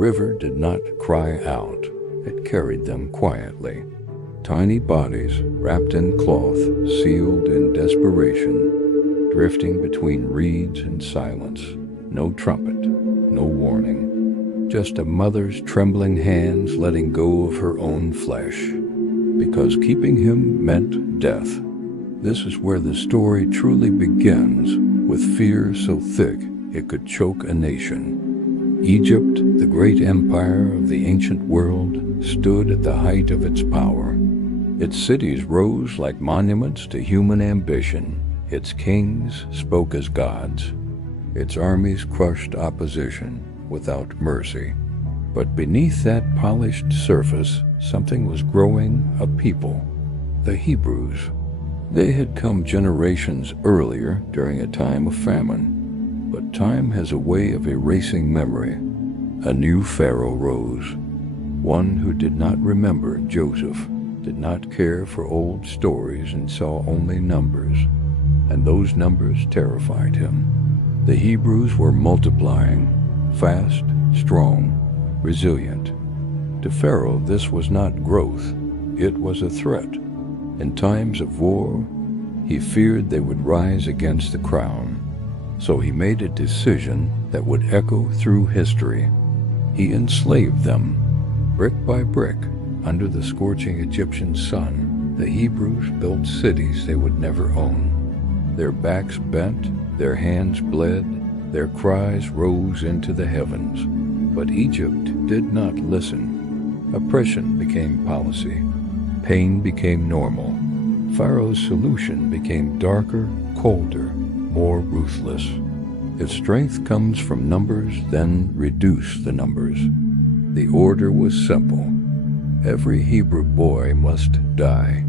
river did not cry out. It carried them quietly. Tiny bodies wrapped in cloth, sealed in desperation, drifting between reeds and silence. No trumpet, no warning. Just a mother's trembling hands letting go of her own flesh. Because keeping him meant death. This is where the story truly begins, with fear so thick it could choke a nation. Egypt, the great empire of the ancient world, stood at the height of its power. Its cities rose like monuments to human ambition. Its kings spoke as gods. Its armies crushed opposition without mercy. But beneath that polished surface, something was growing, a people, the Hebrews. They had come generations earlier during a time of famine. But time has a way of erasing memory. A new Pharaoh rose, one who did not remember Joseph, did not care for old stories and saw only numbers, and those numbers terrified him. The Hebrews were multiplying, fast, strong, resilient. To Pharaoh, this was not growth, it was a threat. In times of war, he feared they would rise against the crown. So he made a decision that would echo through history. He enslaved them, brick by brick, under the scorching Egyptian sun. The Hebrews built cities they would never own. Their backs bent, their hands bled, their cries rose into the heavens. But Egypt did not listen. Oppression became policy. Pain became normal. Pharaoh's solution became darker, colder, more ruthless. If strength comes from numbers, then reduce the numbers. The order was simple. Every Hebrew boy must die.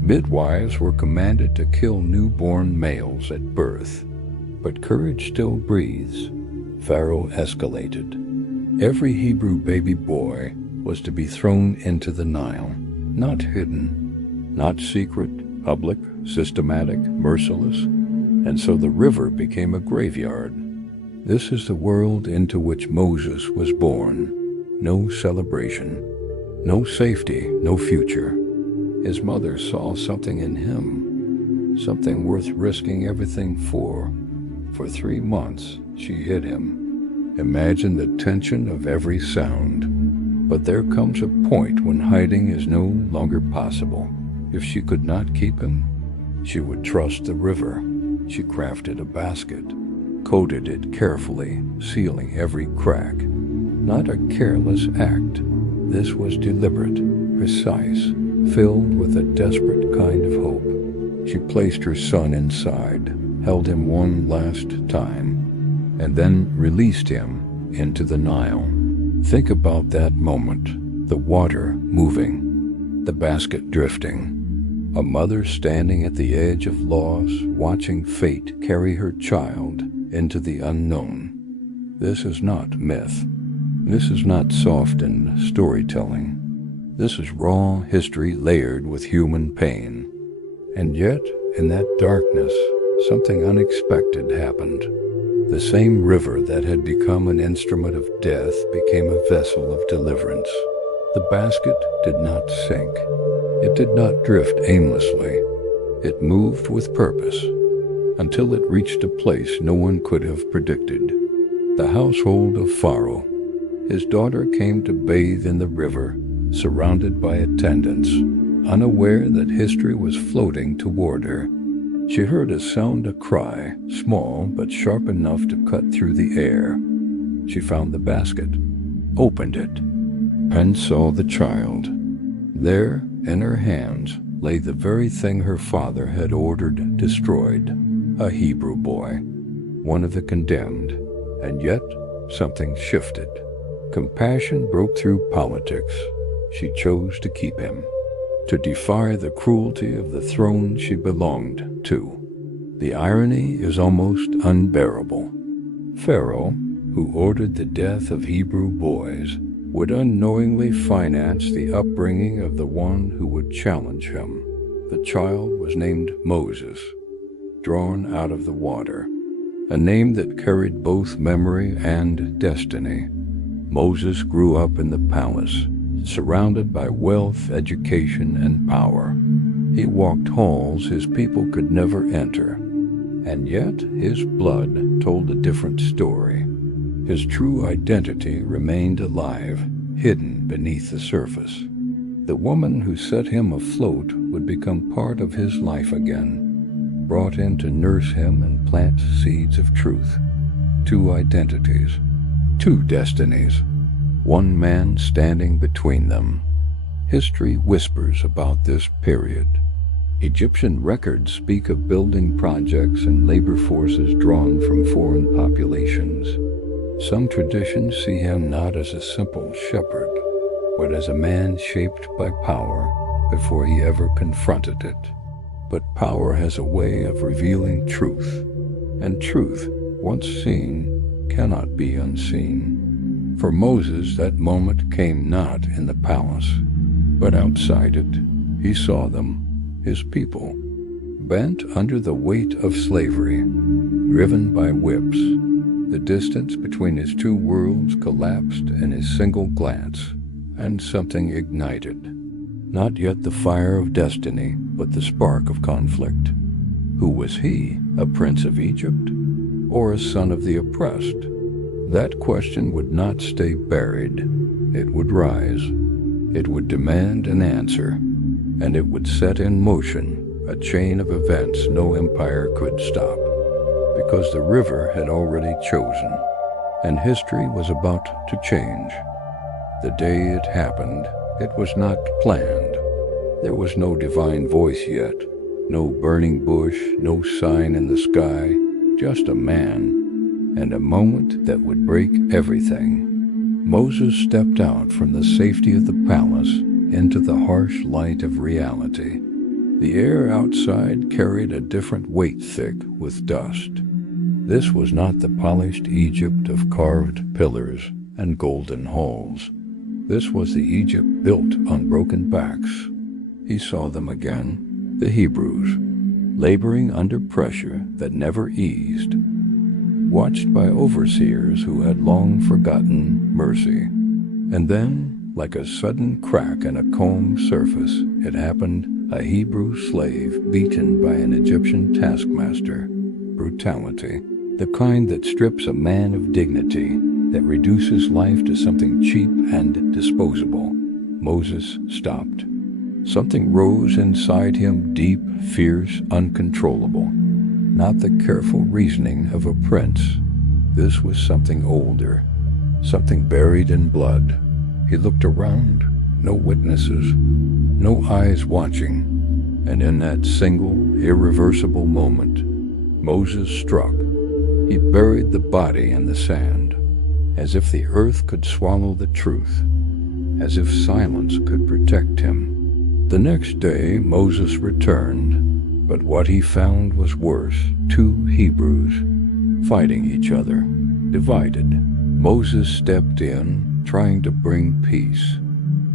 Midwives were commanded to kill newborn males at birth. But courage still breathes. Pharaoh escalated. Every Hebrew baby boy was to be thrown into the Nile, not hidden, not secret, public, systematic, merciless. And so the river became a graveyard. This is the world into which Moses was born. No celebration, no safety, no future. His mother saw something in him, something worth risking everything for. For 3 months, she hid him. Imagine the tension of every sound. But there comes a point when hiding is no longer possible. If she could not keep him, she would trust the river. She crafted a basket, coated it carefully, sealing every crack. Not a careless act. This was deliberate, precise, filled with a desperate kind of hope. She placed her son inside, held him one last time, and then released him into the Nile. Think about that moment, the water moving, the basket drifting. A mother standing at the edge of loss, watching fate carry her child into the unknown. This is not myth. This is not softened storytelling. This is raw history layered with human pain. And yet, in that darkness, something unexpected happened. The same river that had become an instrument of death became a vessel of deliverance. The basket did not sink. It did not drift aimlessly. It moved with purpose, until it reached a place no one could have predicted. The household of Pharaoh. His daughter came to bathe in the river, surrounded by attendants, unaware that history was floating toward her. She heard a sound, a cry, small but sharp enough to cut through the air. She found the basket, opened it, and saw the child. There, in her hands, lay the very thing her father had ordered destroyed, a Hebrew boy, one of the condemned. And yet, something shifted. Compassion broke through politics. She chose to keep him, to defy the cruelty of the throne she belonged to. The irony is almost unbearable. Pharaoh, who ordered the death of Hebrew boys, would unknowingly finance the upbringing of the one who would challenge him. The child was named Moses, drawn out of the water, a name that carried both memory and destiny. Moses grew up in the palace, surrounded by wealth, education, and power. He walked halls his people could never enter, and yet his blood told a different story. His true identity remained alive, hidden beneath the surface. The woman who set him afloat would become part of his life again, brought in to nurse him and plant seeds of truth. Two identities, two destinies, one man standing between them. History whispers about this period. Egyptian records speak of building projects and labor forces drawn from foreign populations. Some traditions see him not as a simple shepherd, but as a man shaped by power before he ever confronted it. But power has a way of revealing truth, and truth, once seen, cannot be unseen. For Moses, that moment came not in the palace, but outside it. He saw them, his people, bent under the weight of slavery, driven by whips. The distance between his two worlds collapsed in his single glance, and something ignited. Not yet the fire of destiny, but the spark of conflict. Who was he, a prince of Egypt, or a son of the oppressed? That question would not stay buried. It would rise. It would demand an answer, and it would set in motion a chain of events no empire could stop, because the river had already chosen, and history was about to change. The day it happened, it was not planned. There was no divine voice yet, no burning bush, no sign in the sky, just a man, and a moment that would break everything. Moses stepped out from the safety of the palace into the harsh light of reality. The air outside carried a different weight, thick with dust. This was not the polished Egypt of carved pillars and golden halls. This was the Egypt built on broken backs. He saw them again, the Hebrews, laboring under pressure that never eased, watched by overseers who had long forgotten mercy. And then, like a sudden crack in a calm surface, it happened. A Hebrew slave beaten by an Egyptian taskmaster. Brutality, the kind that strips a man of dignity, that reduces life to something cheap and disposable. Moses stopped. Something rose inside him, deep, fierce, uncontrollable. Not the careful reasoning of a prince. This was something older, something buried in blood. He looked around, no witnesses, no eyes watching, and in that single, irreversible moment, Moses struck. He buried the body in the sand, as if the earth could swallow the truth, as if silence could protect him. The next day, Moses returned, but what he found was worse. Two Hebrews, fighting each other, divided. Moses stepped in, trying to bring peace.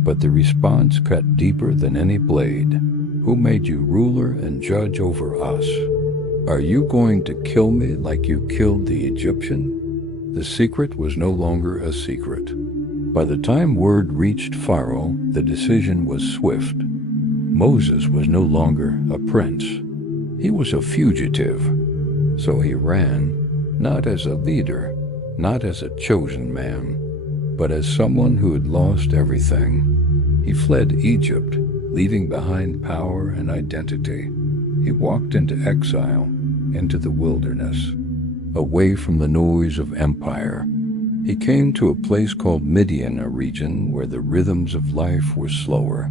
But the response cut deeper than any blade. Who made you ruler and judge over us? Are you going to kill me like you killed the Egyptian? The secret was no longer a secret. By the time word reached Pharaoh, the decision was swift. Moses was no longer a prince. He was a fugitive. So he ran, not as a leader, not as a chosen man, but as someone who had lost everything. He fled Egypt, leaving behind power and identity. He walked into exile, into the wilderness, away from the noise of empire. He came to a place called Midian, a region where the rhythms of life were slower.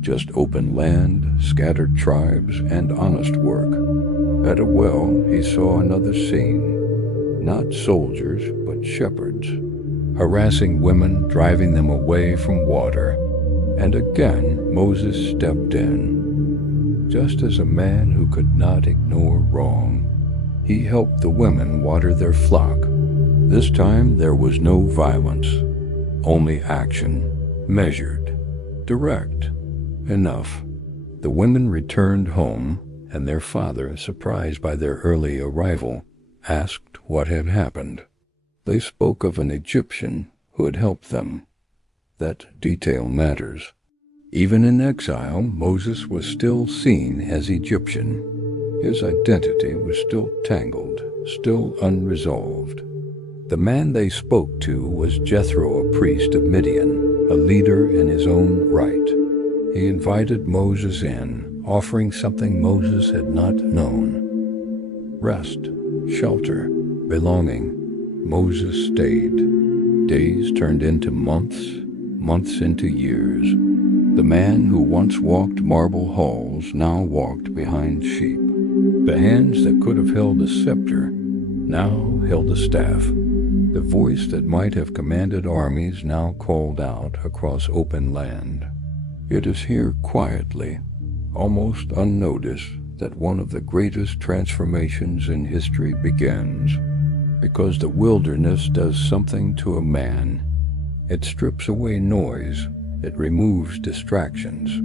Just open land, scattered tribes, and honest work. At a well, he saw another scene. Not soldiers, but shepherds, harassing women, driving them away from water. And again Moses stepped in. Just as a man who could not ignore wrong, he helped the women water their flock. This time there was no violence, only action, measured, direct. Enough. The women returned home, and their father, surprised by their early arrival, asked what had happened. They spoke of an Egyptian who had helped them. That detail matters. Even in exile, Moses was still seen as Egyptian. His identity was still tangled, still unresolved. The man they spoke to was Jethro, a priest of Midian, a leader in his own right. He invited Moses in, offering something Moses had not known: rest, shelter, belonging. Moses stayed. Days turned into months, months into years. The man who once walked marble halls now walked behind sheep. The hands that could have held a scepter now held a staff. The voice that might have commanded armies now called out across open land. It is here quietly, almost unnoticed, that one of the greatest transformations in history begins. Because the wilderness does something to a man. It strips away noise. It removes distractions.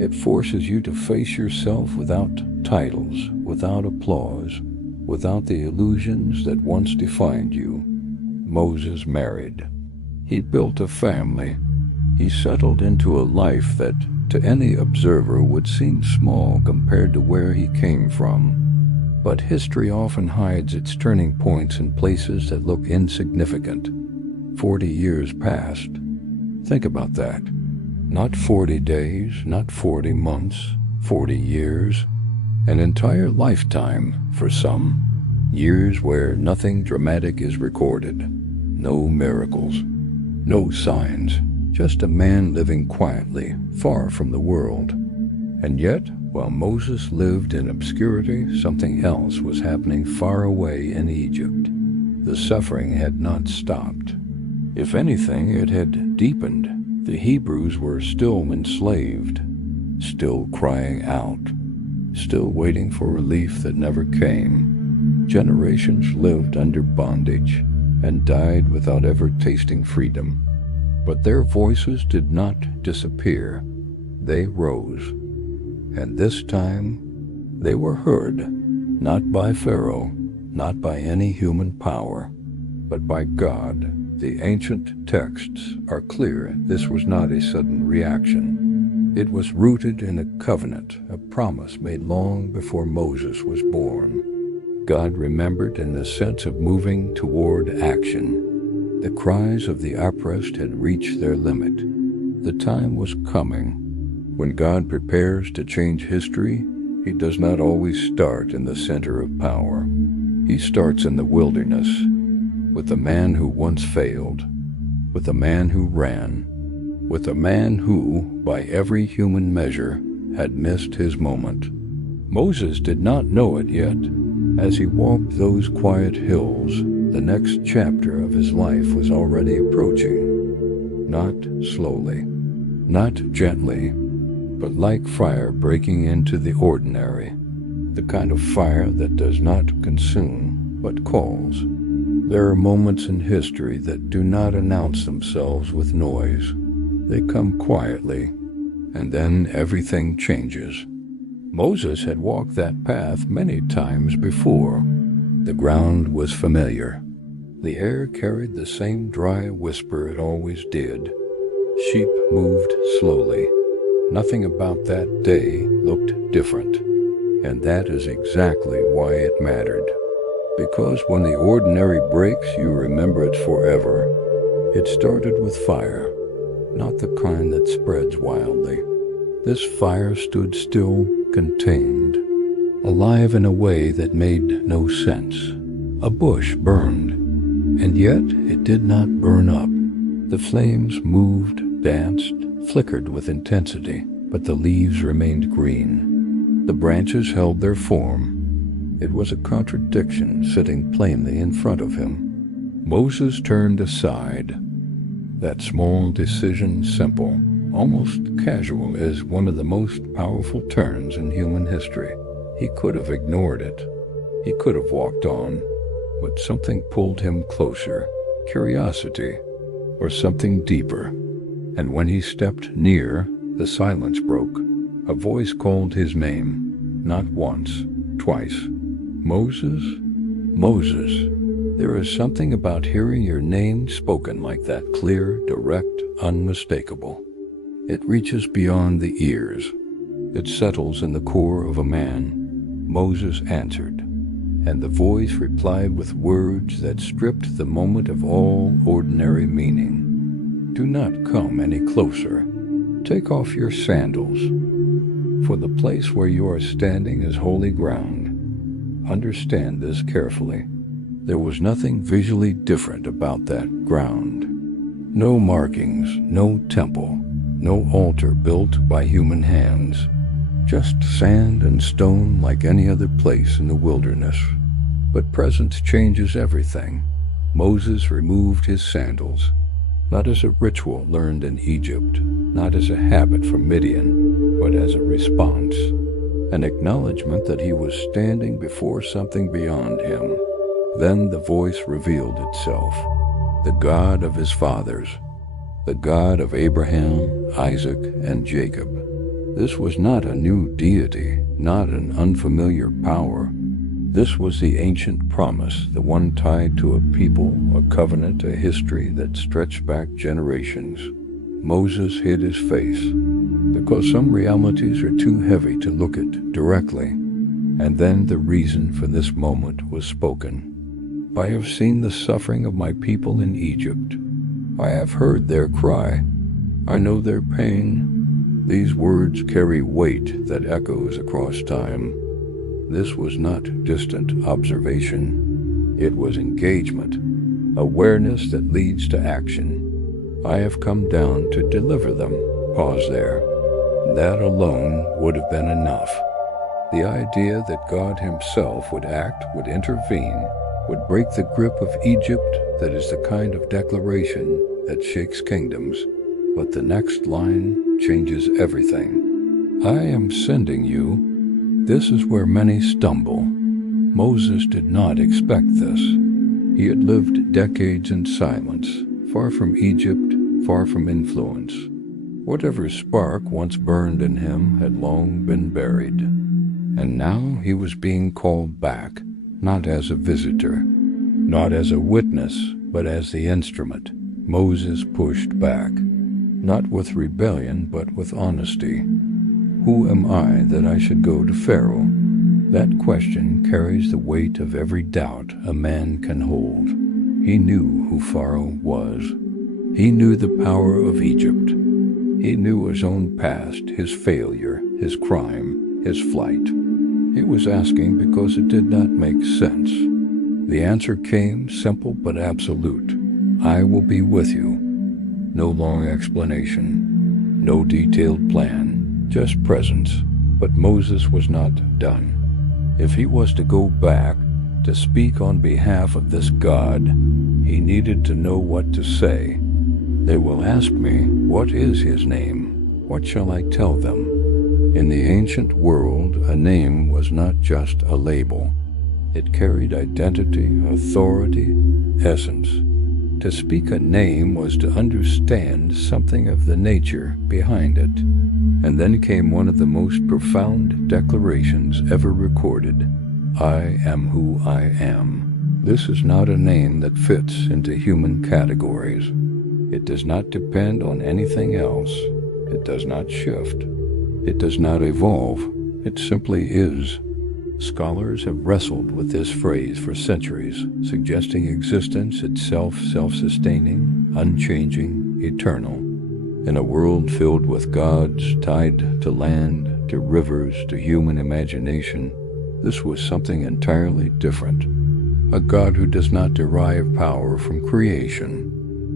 It forces you to face yourself without titles, without applause, without the illusions that once defined you. Moses married. He built a family. He settled into a life that, to any observer, would seem small compared to where he came from. But history often hides its turning points in places that look insignificant. 40 years passed. Think about that. Not 40 days, not 40 months, 40 years. An entire lifetime for some. Years where nothing dramatic is recorded. No miracles. No signs. Just a man living quietly, far from the world. And yet, while Moses lived in obscurity, something else was happening far away in Egypt. The suffering had not stopped. If anything, it had deepened. The Hebrews were still enslaved, still crying out, still waiting for relief that never came. Generations lived under bondage and died without ever tasting freedom. But their voices did not disappear. They rose. And this time, they were heard, not by Pharaoh, not by any human power, but by God. The ancient texts are clear. This was not a sudden reaction. It was rooted in a covenant, a promise made long before Moses was born. God remembered in the sense of moving toward action. The cries of the oppressed had reached their limit. The time was coming. When God prepares to change history, he does not always start in the center of power. He starts in the wilderness, with the man who once failed, with the man who ran, with a man who, by every human measure, had missed his moment. Moses did not know it yet. As he walked those quiet hills, the next chapter of his life was already approaching. Not slowly, not gently, but like fire breaking into the ordinary, the kind of fire that does not consume, but calls. There are moments in history that do not announce themselves with noise. They come quietly, and then everything changes. Moses had walked that path many times before. The ground was familiar. The air carried the same dry whisper it always did. Sheep moved slowly. Nothing about that day looked different. And that is exactly why it mattered. Because when the ordinary breaks, you remember it forever. It started with fire, not the kind that spreads wildly. This fire stood still, contained, alive in a way that made no sense. A bush burned, and yet it did not burn up. The flames moved, danced, flickered with intensity, but the leaves remained green. The branches held their form. It was a contradiction sitting plainly in front of him. Moses turned aside. That small decision, simple, almost casual, is one of the most powerful turns in human history. He could have ignored it. He could have walked on, but something pulled him closer, curiosity, or something deeper. And when he stepped near, the silence broke. A voice called his name, not once, twice. Moses, Moses. There is something about hearing your name spoken like that, clear, direct, unmistakable. It reaches beyond the ears. It settles in the core of a man. Moses answered, and the voice replied with words that stripped the moment of all ordinary meaning. Do not come any closer. Take off your sandals, for the place where you are standing is holy ground. Understand this carefully. There was nothing visually different about that ground. No markings, no temple, no altar built by human hands. Just sand and stone like any other place in the wilderness. But presence changes everything. Moses removed his sandals, not as a ritual learned in Egypt, not as a habit from Midian, but as a response, an acknowledgement that he was standing before something beyond him. Then the voice revealed itself, the God of his fathers, the God of Abraham, Isaac, and Jacob. This was not a new deity, not an unfamiliar power. This was the ancient promise, the one tied to a people, a covenant, a history that stretched back generations. Moses hid his face, because some realities are too heavy to look at directly. And then the reason for this moment was spoken. I have seen the suffering of my people in Egypt. I have heard their cry. I know their pain. These words carry weight that echoes across time. This was not distant observation. It was engagement, awareness that leads to action. I have come down to deliver them. Pause there. That alone would have been enough. The idea that God himself would act, would intervene, would break the grip of Egypt, that is the kind of declaration that shakes kingdoms. But the next line changes everything. I am sending you. This is where many stumble. Moses did not expect this. He had lived decades in silence, far from Egypt, far from influence. Whatever spark once burned in him had long been buried. And now he was being called back, not as a visitor, not as a witness, but as the instrument. Moses pushed back, not with rebellion, but with honesty. Who am I that I should go to Pharaoh? That question carries the weight of every doubt a man can hold. He knew who Pharaoh was. He knew the power of Egypt. He knew his own past, his failure, his crime, his flight. He was asking because it did not make sense. The answer came, simple but absolute. I will be with you. No long explanation, no detailed plan. Just presence. But Moses was not done. If he was to go back, to speak on behalf of this God, he needed to know what to say. They will ask me, what is his name? What shall I tell them? In the ancient world, a name was not just a label. It carried identity, authority, essence. To speak a name was to understand something of the nature behind it. And then came one of the most profound declarations ever recorded. I am who I am. This is not a name that fits into human categories. It does not depend on anything else. It does not shift. It does not evolve. It simply is. Scholars have wrestled with this phrase for centuries, suggesting existence itself self-sustaining, unchanging, eternal. In a world filled with gods tied to land, to rivers, to human imagination, this was something entirely different. A God who does not derive power from creation,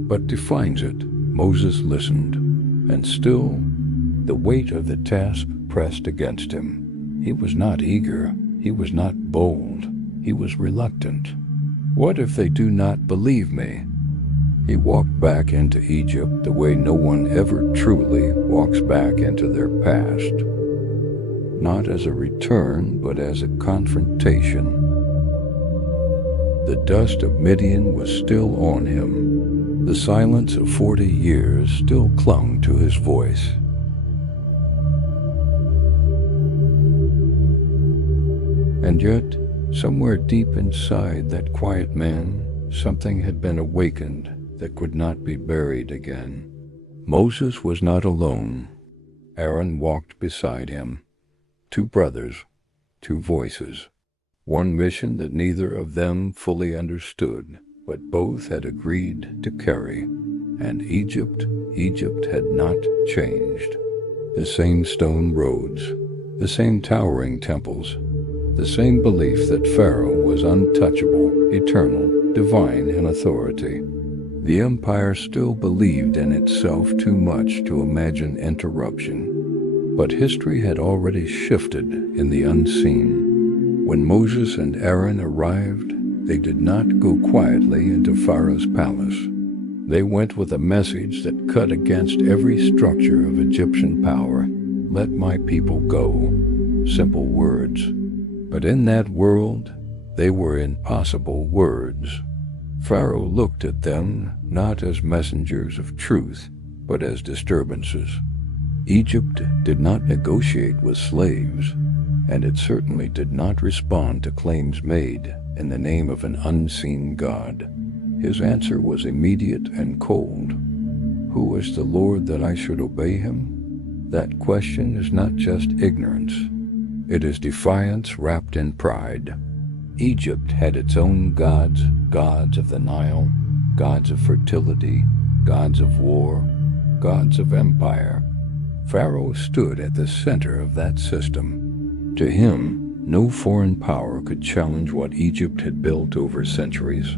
but defines it. Moses listened, and still, the weight of the task pressed against him. He was not eager. He was not bold. He was reluctant. What if they do not believe me? He walked back into Egypt the way no one ever truly walks back into their past. Not as a return, but as a confrontation. The dust of Midian was still on him. The silence of 40 years still clung to his voice. And yet, somewhere deep inside that quiet man, Something had been awakened that could not be buried again. Moses was not alone. Aaron walked beside him. Two brothers, two voices, one mission that neither of them fully understood, but both had agreed to carry. And Egypt had not changed. The same stone roads, the same towering temples, the same belief that Pharaoh was untouchable, eternal, divine in authority. The empire still believed in itself too much to imagine interruption. But history had already shifted in the unseen. When Moses and Aaron arrived, they did not go quietly into Pharaoh's palace. They went with a message that cut against every structure of Egyptian power. Let my people go. Simple words. But in that world, they were impossible words. Pharaoh looked at them not as messengers of truth, but as disturbances. Egypt did not negotiate with slaves, and it certainly did not respond to claims made in the name of an unseen God. His answer was immediate and cold. Who is the Lord that I should obey him? That question is not just ignorance. It is defiance wrapped in pride. Egypt had its own gods, gods of the Nile, gods of fertility, gods of war, gods of empire. Pharaoh stood at the center of that system. To him, no foreign power could challenge what Egypt had built over centuries.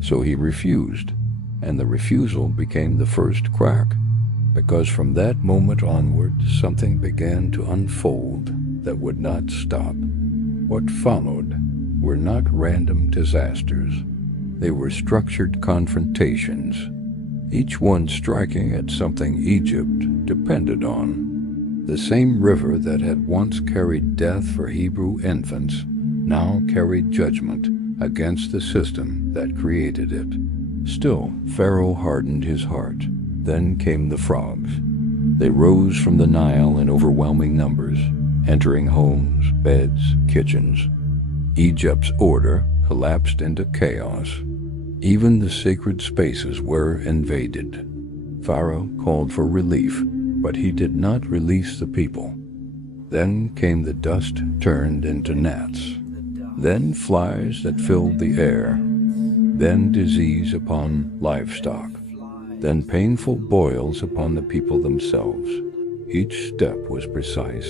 So he refused, and the refusal became the first crack, because from that moment onward something began to unfold that would not stop. What followed were not random disasters. They were structured confrontations, each one striking at something Egypt depended on. The same river that had once carried death for Hebrew infants now carried judgment against the system that created it. Still, Pharaoh hardened his heart. Then came the frogs. They rose from the Nile in overwhelming numbers, entering homes, beds, kitchens. Egypt's order collapsed into chaos. Even the sacred spaces were invaded. Pharaoh called for relief, but he did not release the people. Then came the dust turned into gnats. Then flies that filled the air. Then disease upon livestock. Then painful boils upon the people themselves. Each step was precise.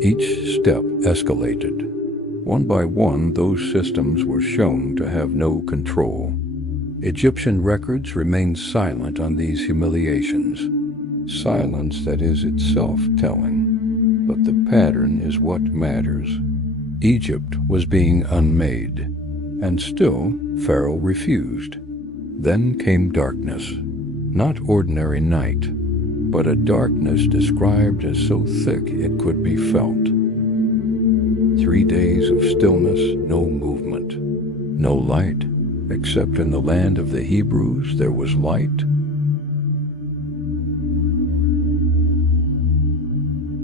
Each step escalated. One by one, those systems were shown to have no control. Egyptian records remain silent on these humiliations. Silence that is itself telling. But the pattern is what matters. Egypt was being unmade, and still Pharaoh refused. Then came darkness, not ordinary night, but a darkness described as so thick it could be felt. 3 days of stillness, no movement, no light, except in the land of the Hebrews there was light.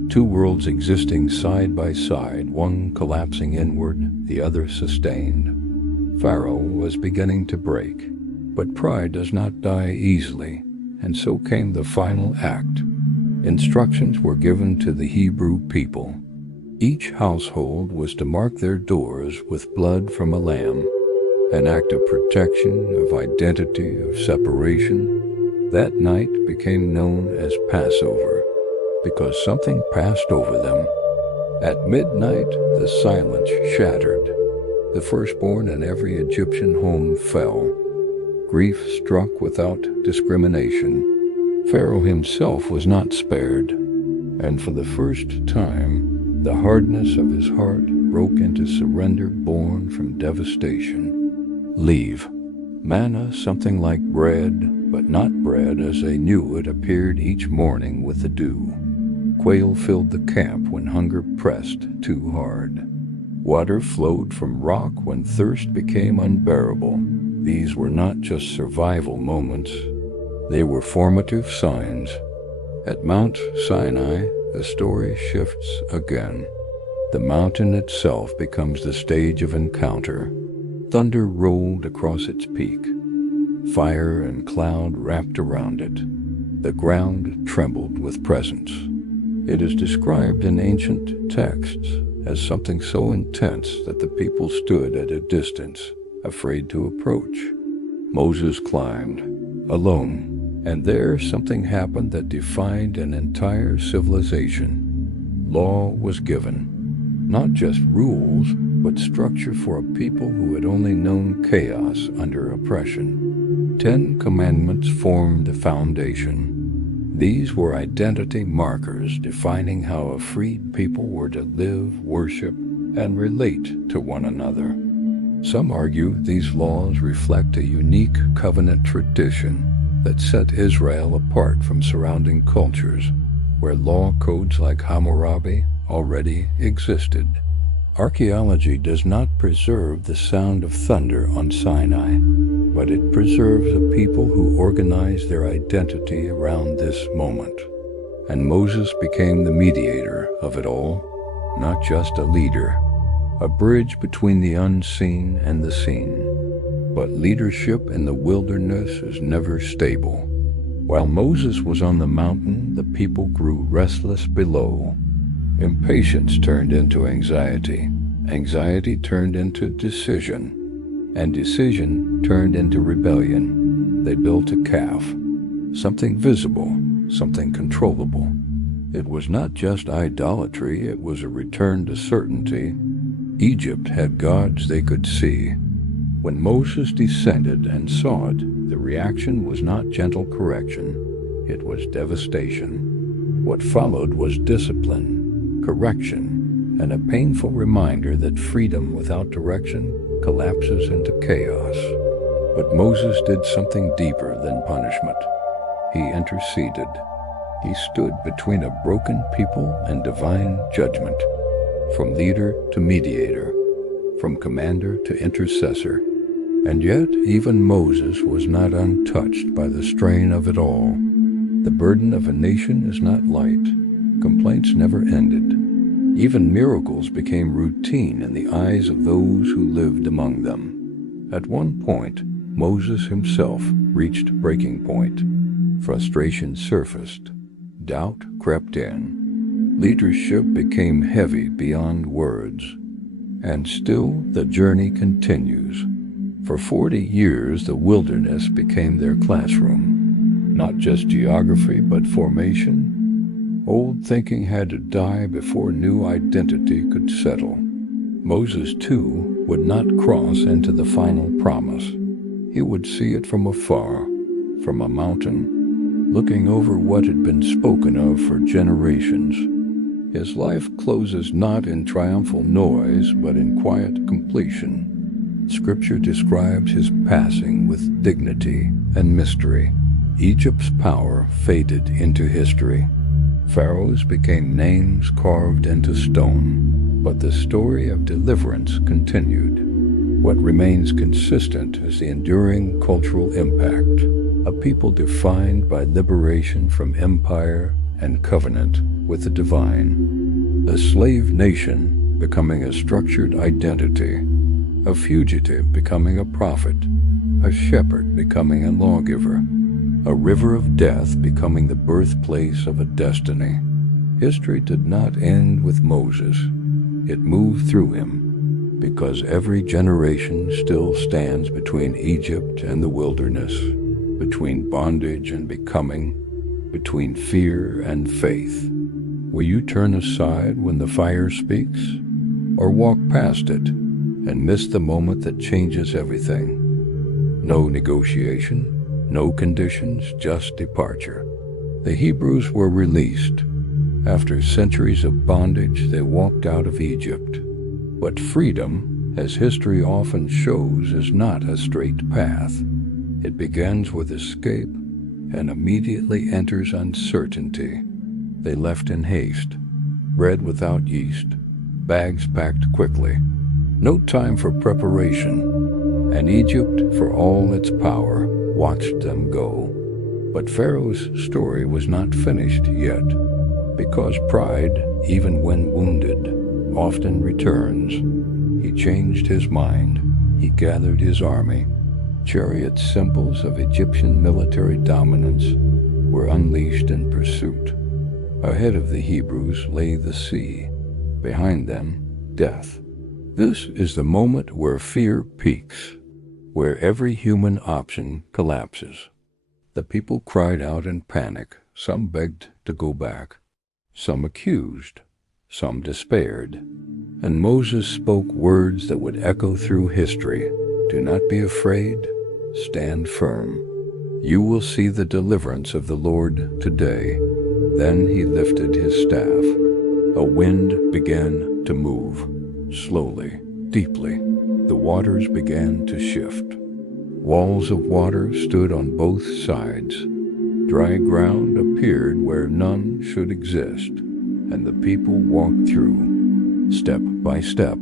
Two worlds existing side by side, one collapsing inward, the other sustained. Pharaoh was beginning to break, but pride does not die easily, and so came the final act. Instructions were given to the Hebrew people. Each household was to mark their doors with blood from a lamb, an act of protection, of identity, of separation. That night became known as Passover, because something passed over them. At midnight, the silence shattered. The firstborn in every Egyptian home fell. Grief struck without discrimination. Pharaoh himself was not spared, and for the first time, the hardness of his heart broke into surrender born from devastation. Leave. Manna, something like bread, but not bread as they knew it, appeared each morning with the dew. Quail filled the camp when hunger pressed too hard. Water flowed from rock when thirst became unbearable. These were not just survival moments. They were formative signs. At Mount Sinai, the story shifts again. The mountain itself becomes the stage of encounter. Thunder rolled across its peak. Fire and cloud wrapped around it. The ground trembled with presence. It is described in ancient texts as something so intense that the people stood at a distance, afraid to approach. Moses climbed, alone, and there something happened that defined an entire civilization. Law was given. Not just rules, but structure for a people who had only known chaos under oppression. 10 commandments formed the foundation. These were identity markers defining how a freed people were to live, worship, and relate to one another. Some argue these laws reflect a unique covenant tradition that set Israel apart from surrounding cultures, where law codes like Hammurabi already existed. Archaeology does not preserve the sound of thunder on Sinai, but it preserves a people who organized their identity around this moment. And Moses became the mediator of it all, not just a leader, a bridge between the unseen and the seen. But leadership in the wilderness is never stable. While Moses was on the mountain, the people grew restless below. Impatience turned into anxiety. Anxiety turned into decision. And decision turned into rebellion. They built a calf. Something visible, something controllable. It was not just idolatry, it was a return to certainty. Egypt had gods they could see. When Moses descended and saw it, the reaction was not gentle correction. It was devastation. What followed was discipline, correction, and a painful reminder that freedom without direction collapses into chaos. But Moses did something deeper than punishment. He interceded. He stood between a broken people and divine judgment, from leader to mediator, from commander to intercessor. And yet, even Moses was not untouched by the strain of it all. The burden of a nation is not light. Complaints never ended. Even miracles became routine in the eyes of those who lived among them. At one point, Moses himself reached breaking point. Frustration surfaced. Doubt crept in. Leadership became heavy beyond words. And still the journey continues. For 40 years, the wilderness became their classroom. Not just geography, but formation. Old thinking had to die before new identity could settle. Moses, too, would not cross into the final promise. He would see it from afar, from a mountain, looking over what had been spoken of for generations. His life closes not in triumphal noise, but in quiet completion. Scripture describes his passing with dignity and mystery. Egypt's power faded into history. Pharaohs became names carved into stone, but the story of deliverance continued. What remains consistent is the enduring cultural impact, a people defined by liberation from empire and covenant with the divine. The slave nation becoming a structured identity, a fugitive becoming a prophet, a shepherd becoming a lawgiver, a river of death becoming the birthplace of a destiny. History did not end with Moses. It moved through him, because every generation still stands between Egypt and the wilderness, between bondage and becoming, between fear and faith. Will you turn aside when the fire speaks, or walk past it and miss the moment that changes everything? No negotiation, no conditions, just departure. The Hebrews were released. After centuries of bondage, they walked out of Egypt. But freedom, as history often shows, is not a straight path. It begins with escape and immediately enters uncertainty. They left in haste, bread without yeast, bags packed quickly. No time for preparation, and Egypt, for all its power, watched them go. But Pharaoh's story was not finished yet, because pride, even when wounded, often returns. He changed his mind. He gathered his army. Chariots, symbols of Egyptian military dominance, were unleashed in pursuit. Ahead of the Hebrews lay the sea. Behind them, death. This is the moment where fear peaks, where every human option collapses. The people cried out in panic. Some begged to go back. Some accused. Some despaired. And Moses spoke words that would echo through history. Do not be afraid. Stand firm. You will see the deliverance of the Lord today. Then he lifted his staff. A wind began to move. Slowly, deeply, the waters began to shift. Walls of water stood on both sides. Dry ground appeared where none should exist, and the people walked through. Step by step,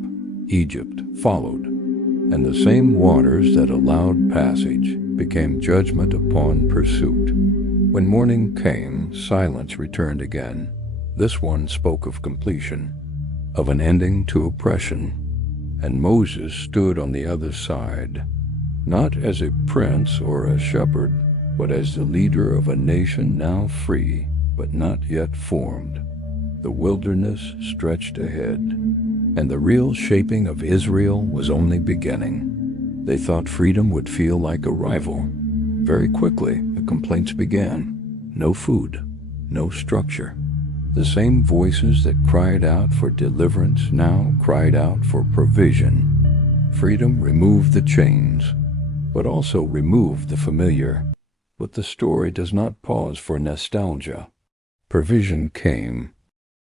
Egypt followed, and the same waters that allowed passage became judgment upon pursuit. When morning came, silence returned again. This one spoke of completion, of an ending to oppression, and Moses stood on the other side, not as a prince or a shepherd, but as the leader of a nation now free, but not yet formed. The wilderness stretched ahead, and the real shaping of Israel was only beginning. They thought freedom would feel like arrival. Very quickly, the complaints began. No food, no structure. The same voices that cried out for deliverance now cried out for provision. Freedom removed the chains, but also removed the familiar. But the story does not pause for nostalgia. Provision came,